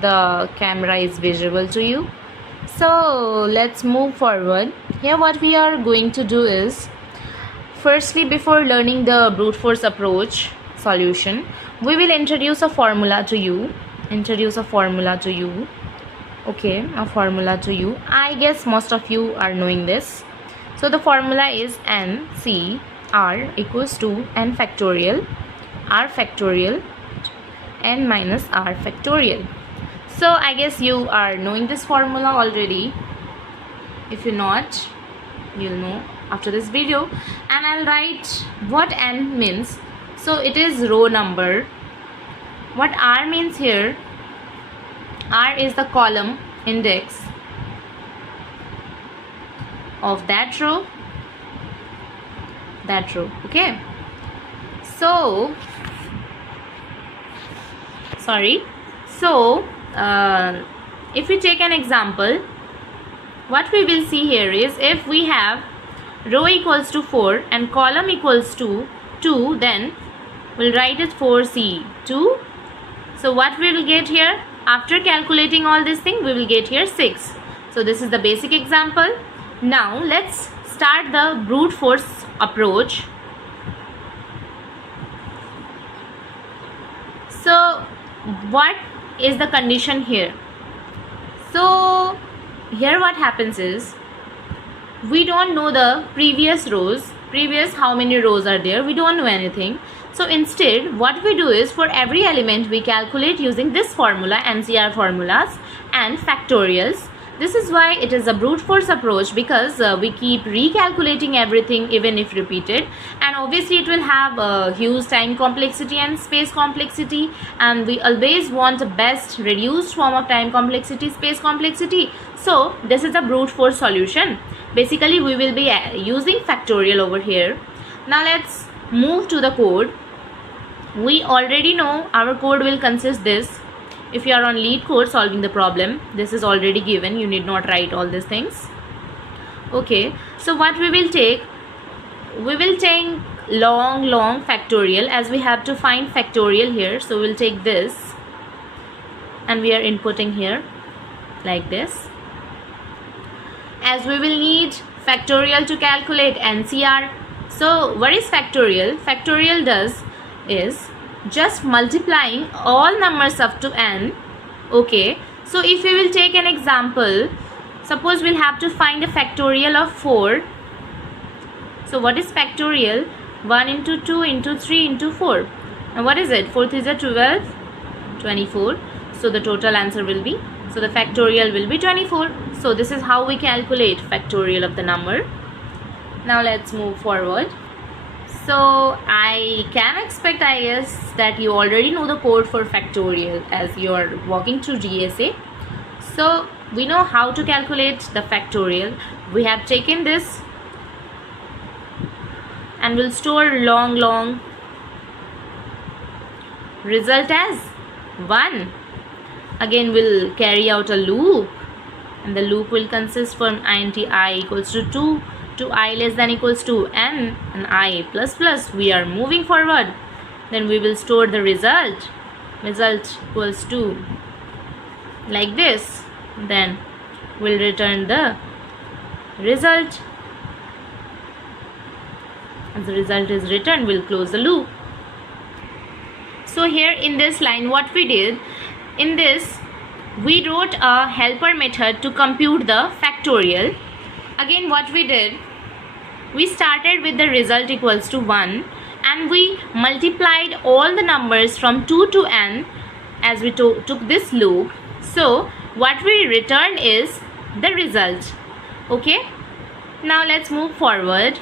the camera is visible to you. So let's move forward. Here what we are going to do is, firstly, before learning the brute force approach solution, we will introduce a formula to you. Okay, a formula to you. I guess most of you are knowing this. So the formula is NCR equals to n factorial r factorial n minus r factorial. So I guess you are knowing this formula already. If you're not, you'll know after this video. And I'll write what n means. So it is row number. What r means here, r is the column index of that row. Okay, so if we take an example, what we will see here is, if we have row equals to 4 and column equals to 2, then we'll write it 4C2. So what we will get here, after calculating all this thing, we will get here 6. So this is the basic example. Now let's start the brute force approach. So what is the condition here? So here what happens is, we don't know the previous how many rows are there, we don't know anything. So instead what we do is, for every element we calculate using this formula, NCR formulas and factorials. This is why it is a brute force approach, because we keep recalculating everything even if repeated, and obviously it will have a huge time complexity and space complexity, and we always want the best reduced form of time complexity, space complexity. So this is a brute force solution. Basically we will be using factorial over here. Now let's move to the code. We already know our code will consist this. If you are on lead code solving the problem, this is already given, you need not write all these things. Okay, so what we will take long factorial, as we have to find factorial here. So we'll take this and we are inputting here like this, as we will need factorial to calculate NCR. So what is factorial? Factorial does is just multiplying all numbers up to n. Okay, so if we will take an example, suppose we'll have to find a factorial of 4. So what is factorial? 1 into 2 into 3 into 4. And what is it? 4 is a 12, 24. So the total answer will be, so the factorial will be 24. So this is how we calculate factorial of the number. Now let's move forward. So I can expect, I guess, that you already know the code for factorial as you are walking through GSA. So we know how to calculate the factorial. We have taken this and we'll store long result as 1. Again we'll carry out a loop, and the loop will consist from int I equals to 2 to I less than equals to n and I plus plus. We are moving forward. Then we will store the result equals to like this. Then we'll return the result. As the result is returned, we'll close the loop. So here in this line, what we did, in this we wrote a helper method to compute the factorial. Again what we did, we started with the result equals to 1 and we multiplied all the numbers from 2 to n as we took this loop. So what we returned is the result. Okay, now let's move forward.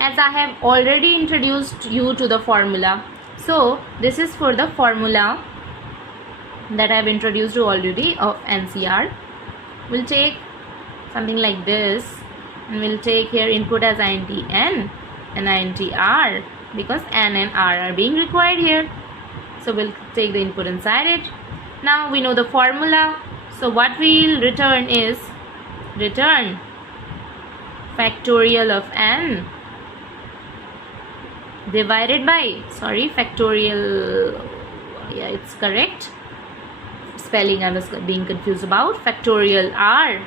As I have already introduced you to the formula, so this is for the formula that I have introduced you already of NCR. We'll take something like this and we'll take here input as int n and int r, because n and r are being required here. So we'll take the input inside it. Now we know the formula, so what we'll return is return factorial of n divided by, sorry, factorial, yeah, it's correct, spelling I was being confused about. Factorial r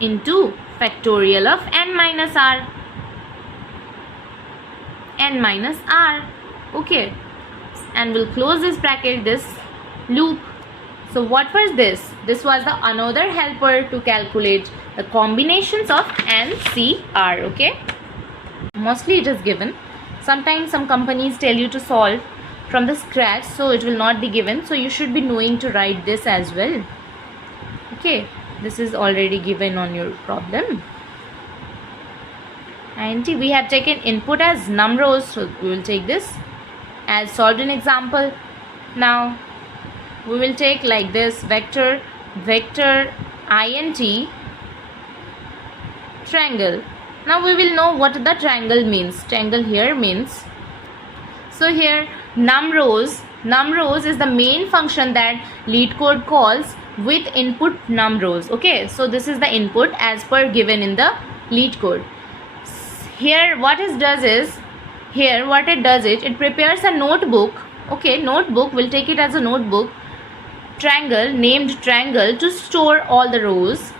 into factorial of n minus r. N minus r. Okay. And we'll close this bracket, this loop. So what was this? This was the another helper to calculate the combinations of N, C, R. Okay. Mostly it is given. Sometimes some companies tell you to solve from the scratch, so it will not be given. So you should be knowing to write this as well. Okay. This is already given on your problem. And we have taken input as num rows, so we will take this as solved an example. Now we will take like this vector int triangle. Now we will know what the triangle means. Triangle here means, so here num rows is the main function that lead code calls with input num rows. Okay, so this is the input as per given in the lead code. Here what it does is, it prepares a notebook. Okay, notebook, we'll take it as a notebook, triangle, named triangle, to store all the rows.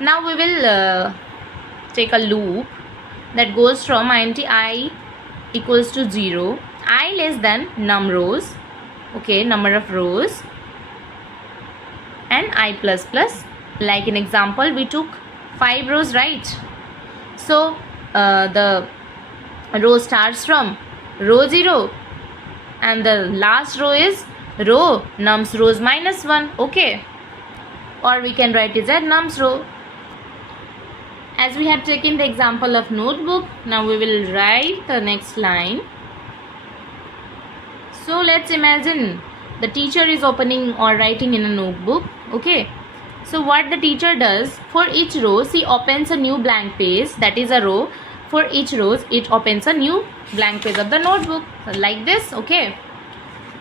Now we will take a loop that goes from int I equals to 0, I less than num rows, okay, number of rows, and I plus plus. Like in example, we took 5 rows, right? So the row starts from row 0 and the last row is row nums rows minus 1. Okay, or we can write it as nums row. As we have taken the example of notebook, now we will write the next line. So let's imagine the teacher is opening or writing in a notebook. Okay, so what the teacher does, for each row she opens a new blank page, that is a row. For each row it opens a new blank page of the notebook, so like this. Okay,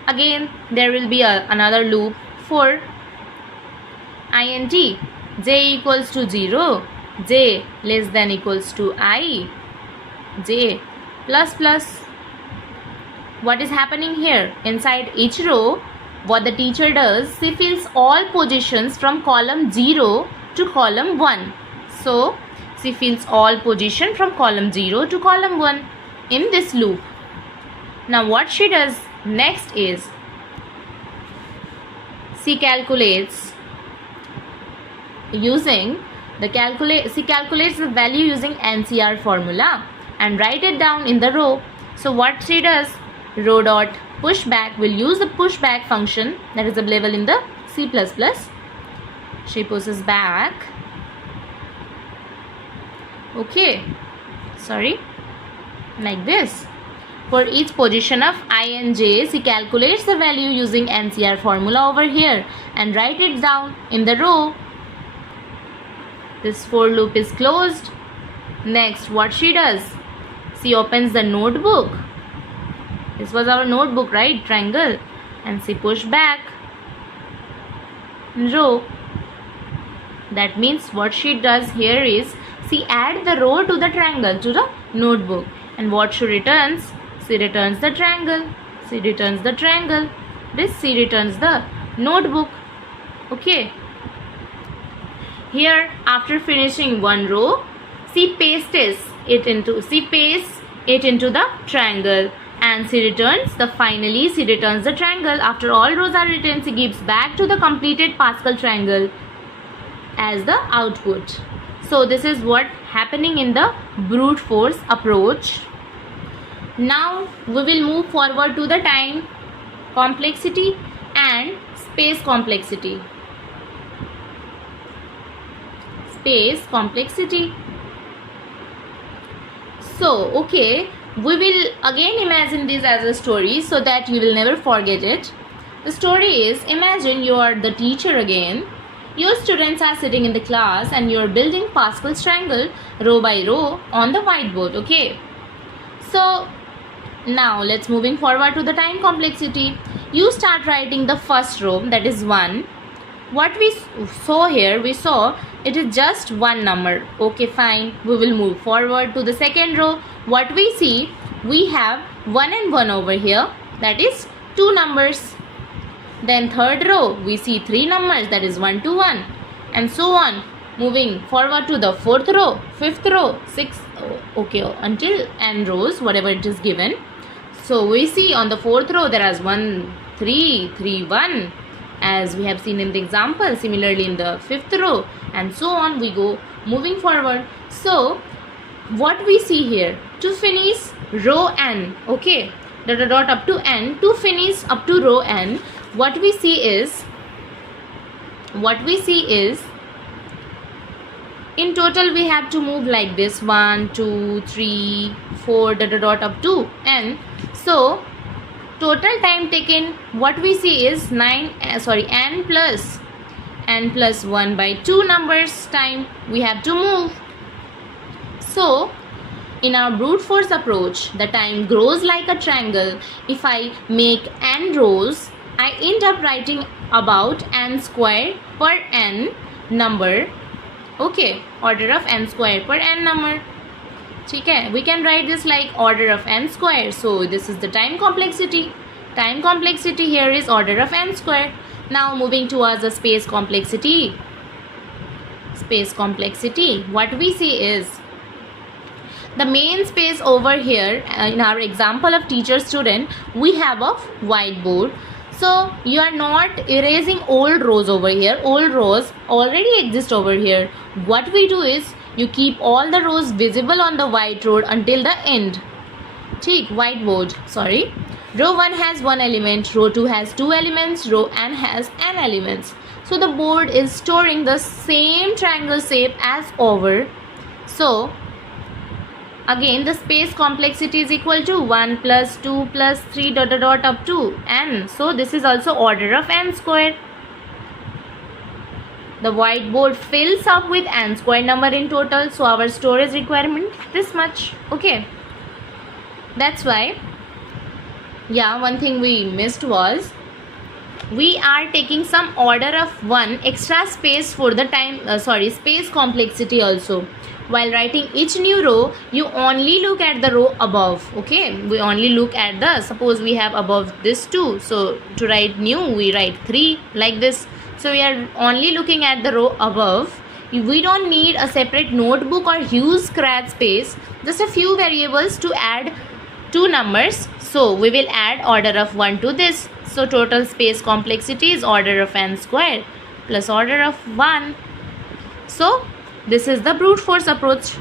again there will be another loop for int j equals to 0, j less than equals to I, j plus plus. What is happening here? Inside each row, what the teacher does, she fills all positions from column 0 to column 1. So she fills all position from column 0 to column 1 in this loop. Now what she does next is, she calculates the value using NCR formula and write it down in the row. So what she does, row dot pushback, will use the pushback function that is available in the C++. She pushes back. Okay, sorry, like this. For each position of I and j, she calculates the value using NCR formula over here and write it down in the row. This for loop is closed. Next, what she does, she opens the notebook. This was our notebook, right? Triangle. And she push back row. That means what she does here is, she adds the row to the triangle, to the notebook. And what she returns? She returns the triangle. She returns the triangle. This she returns the notebook. Okay. Here, after finishing one row, she pastes it into the triangle. And she returns the triangle. After all rows are written, she gives back to the completed Pascal triangle as the output. So this is what happening in the brute force approach. Now we will move forward to the time complexity and space complexity. So okay, we will again imagine this as a story so that you will never forget it. The story is, imagine you are the teacher again. Your students are sitting in the class and you are building Pascal's triangle row by row on the whiteboard. Okay, so now let's moving forward to the time complexity. You start writing the first row, that is 1. What we saw here, it is just one number. Okay, fine, we will move forward to the second row. What we see, we have 1 and 1 over here, that is 2 numbers. Then third row, we see 3 numbers, that is 1 to 1, and so on. Moving forward to the fourth row, fifth row, sixth, okay, until n rows, whatever it is given. So we see on the fourth row there is 1, 3, 3, 1, as we have seen in the example. Similarly in the fifth row, and so on we go moving forward. So what we see here, to finish row n, okay, dot up to n, to finish up to row n, what we see is in total we have to move like this, 1, 2, 3, 4, dot up to n. So total time taken, what we see is n plus 1 by 2 numbers time we have to move. So in our brute force approach, the time grows like a triangle. If I make n rows, I end up writing about n square per n number. Okay, order of n square per n number. Okay, we can write this like order of n square. So this is the time complexity. Time complexity here is order of n square. Now moving towards the space complexity. Space complexity, what we see is the main space over here. In our example of teacher student, we have a whiteboard. So you are not erasing old rows over here. Old rows already exist over here. What we do is you keep all the rows visible on the whiteboard until the end. Whiteboard, sorry. Row 1 has 1 element, row 2 has 2 elements, row n has n elements. So the board is storing the same triangle shape as over. So again the space complexity is equal to 1 plus 2 plus 3 dot up to n. So this is also order of n square. The whiteboard fills up with n square number in total. So our storage requirement this much. Okay. That's why, yeah, one thing we missed was we are taking some order of 1 extra space for the time, space complexity also. While writing each new row, you only look at the row above. Okay, we only look at the, suppose we have above this 2, so to write new we write 3 like this. So we are only looking at the row above. We don't need a separate notebook or huge scratch space, just a few variables to add 2 numbers. So we will add order of 1 to this. So total space complexity is order of n square plus order of 1. So this is the brute force approach.